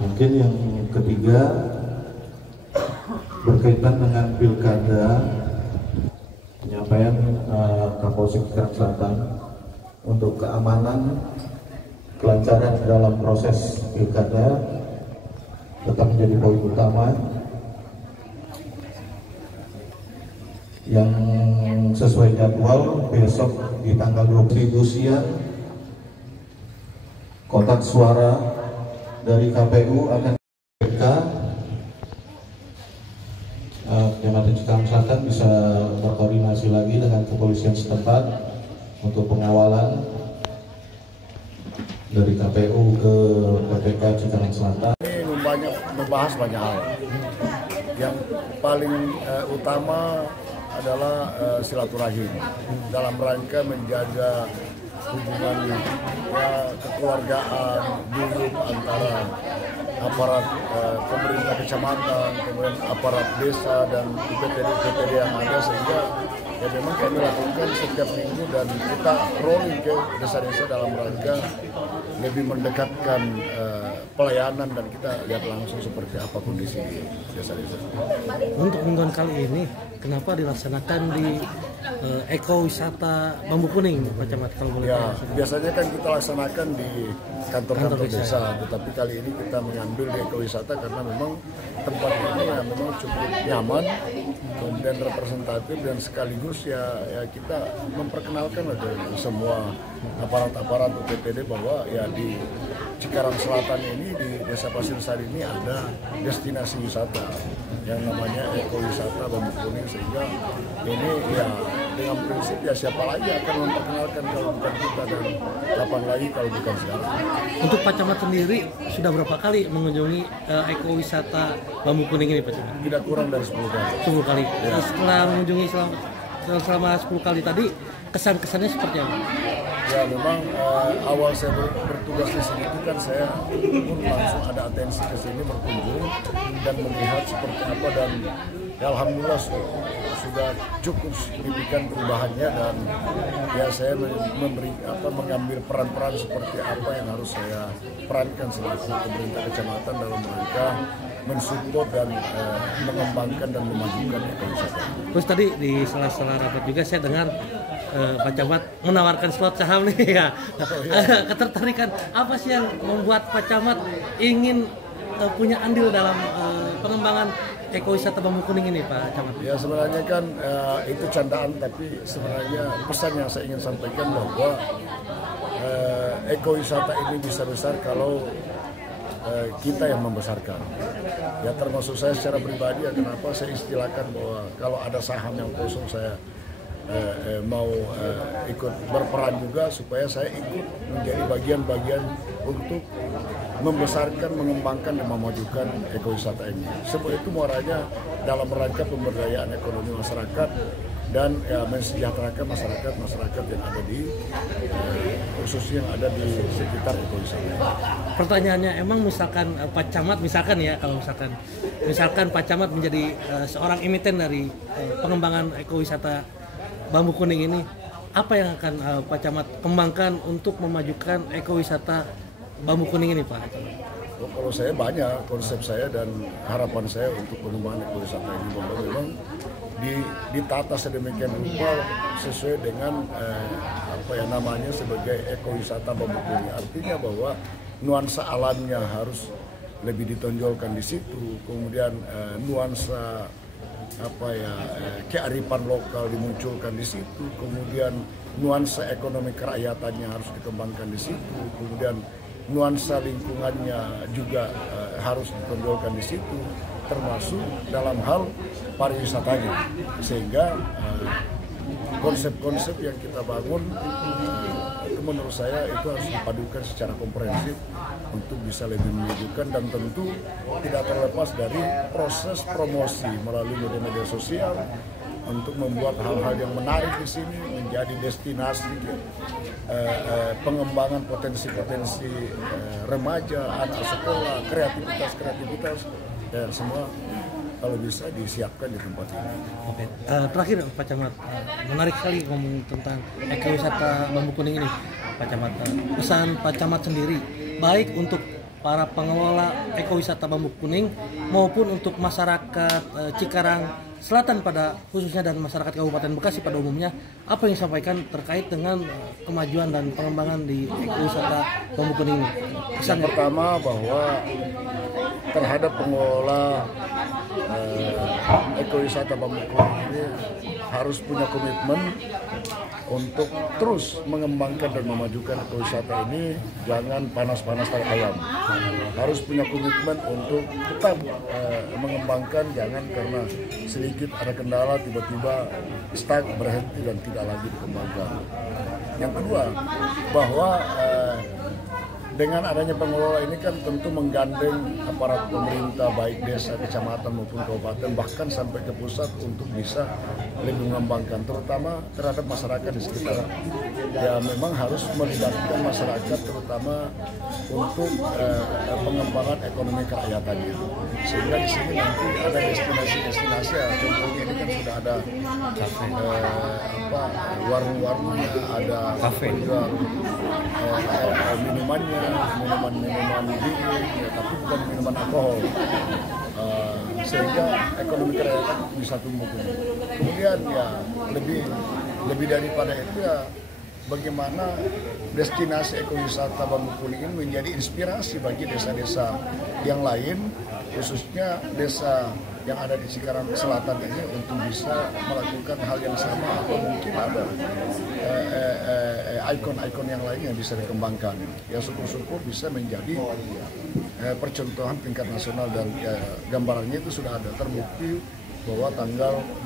Mungkin yang ketiga berkaitan dengan pilkada, penyampaian Kapolsek Cikarang Selatan untuk keamanan kelancaran dalam proses pilkada tetap menjadi poin utama yang sesuai jadwal. Besok di tanggal 20 siang kotak suara dari KPU akan Kecamatan Cikarang Selatan bisa berkoordinasi lagi dengan kepolisian setempat untuk pengawalan dari KPU ke PPK Cikarang Selatan. Ini membahas banyak hal. Yang paling utama adalah silaturahim dalam rangka menjaga hubungan kekeluargaan dulu antara aparat pemerintah kecamatan, kemudian aparat desa dan UPTD yang ada, sehingga ya memang kami lakukan setiap minggu dan kita rolling ke desa-desa dalam rangka lebih mendekatkan pelayanan dan kita lihat langsung seperti apa kondisi di desa-desa. Untuk mingguan kali ini, kenapa dilaksanakan di ekowisata Bambu Kuning, Pak Camat, kalau boleh ya, tahu? biasanya kan kita laksanakan di kantor-kantor desa, tetapi kali ini kita mengambil di ekowisata karena memang tempat ini ya memang cukup nyaman, kemudian representatif dan sekaligus ya kita memperkenalkan ke semua aparat-aparat UPTD bahwa ya di Cikarang Selatan ini, di Desa Pasir Sari ini ada destinasi wisata yang namanya ekowisata Bambu Kuning, sehingga ini ya dengan prinsip ya siapa lagi akan memperkenalkan kalau bukan kita, dan kapan lagi kalau bukan sekarang. Untuk Pak Camat sendiri sudah berapa kali mengunjungi ekowisata Bambu Kuning ini, Pak Camat? Tidak kurang dari 10 kali. 10 kali. Ya. Setelah mengunjungi selama 10 kali tadi, kesan-kesannya seperti apa? Ya memang awal saya bertugas di sini itu kan saya pun langsung ada atensi ke sini berkunjung dan melihat seperti apa, dan ya alhamdulillah sudah cukup signifikan perubahannya, dan ya saya mengambil peran-peran seperti apa yang harus saya perankan selaku pemerintah kecamatan dalam rangka mensupport dan mengembangkan dan memajukan ekowisata. Terus tadi di sela-sela rapat juga saya dengar Pak Camat menawarkan slot saham nih ya. Ketertarikan apa sih yang membuat Pak Camat ingin punya andil dalam pengembangan ekowisata Bambu Kuning ini, Pak Camat? Ya sebenarnya kan itu candaan, tapi sebenarnya pesan yang saya ingin sampaikan bahwa ekowisata ini bisa besar kalau kita yang membesarkan. Ya termasuk saya secara pribadi, ya kenapa saya istilahkan bahwa kalau ada saham yang kosong saya mau ikut berperan juga, supaya saya ikut menjadi bagian-bagian untuk membesarkan, mengembangkan dan memajukan ekowisata ini. Semua itu muaranya dalam rangka pemberdayaan ekonomi masyarakat dan ya, mensejahterakan masyarakat yang ada di khususnya yang ada di sekitar ekowisata. Pertanyaannya, emang misalkan Pak Camat, misalkan ya, kalau misalkan Pak Camat menjadi seorang emiten dari pengembangan ekowisata Bambu Kuning ini, apa yang akan Pak Camat kembangkan untuk memajukan ekowisata Bambu Kuning ini, Pak? Kalau saya banyak konsep saya dan harapan saya untuk pengembangan ekowisata ini, bahwa memang ditata sedemikian rupa sesuai dengan apa ya namanya sebagai ekowisata Bambu Kuning. Artinya bahwa nuansa alamnya harus lebih ditonjolkan di situ, kemudian nuansa kearifan lokal dimunculkan di situ, kemudian nuansa ekonomi kerakyatannya harus dikembangkan di situ, kemudian nuansa lingkungannya juga harus ditonjolkan di situ, termasuk dalam hal pariwisatanya, sehingga konsep-konsep yang kita bangun itu menurut saya itu harus dipadukan secara komprehensif untuk bisa lebih menyejukkan, dan tentu tidak terlepas dari proses promosi melalui media-media sosial untuk membuat hal-hal yang menarik di sini menjadi destinasi pengembangan potensi-potensi remaja, anak sekolah, kreativitas ya semua kalau bisa disiapkan di tempat ini. Oke. Terakhir Pak Camat, menarik sekali ngomong tentang ekowisata Bambu Kuning ini, Pak Camat. Pesan Pak Camat sendiri, baik untuk para pengelola ekowisata Bambu Kuning maupun untuk masyarakat Cikarang Selatan pada khususnya dan masyarakat Kabupaten Bekasi pada umumnya, apa yang disampaikan terkait dengan kemajuan dan pengembangan di ekowisata Bambu Kuning ini? Yang pertama bahwa terhadap pengelola ekowisata Bambu Kuning ini harus punya komitmen untuk terus mengembangkan dan memajukan ekowisata ini, jangan panas-panas tarik ayam. Harus punya komitmen untuk tetap mengembangkan, jangan karena sedikit ada kendala tiba-tiba stuck, berhenti dan tidak lagi dikembangkan. Yang kedua, bahwa dengan adanya pengelola ini kan tentu menggandeng aparat pemerintah baik desa, kecamatan maupun kabupaten, bahkan sampai ke pusat untuk bisa lebih mengembangkan, terutama terhadap masyarakat di sekitar. Ya memang harus melibatkan masyarakat terutama untuk pengembangan ekonomi kerakyatannya. Sehingga di sini nanti ada destinasi-destinasi, ya, contohnya ini kan sudah ada warung-warungnya, ada penjual minumannya, minuman dingin, ya, tapi bukan minuman alkohol, sehingga ekonomi kerakyatan bisa tumbuh. Kemudian ya lebih daripada itu ya, bagaimana destinasi ekowisata Bambu Kuning ini menjadi inspirasi bagi desa-desa yang lain, khususnya desa yang ada di Cikarang Selatan ini untuk bisa melakukan hal yang sama, atau mungkin ada ikon-ikon yang lain yang bisa dikembangkan. Ya syukur-syukur bisa menjadi percontohan tingkat nasional, dan gambarannya itu sudah ada terbukti bahwa tanggal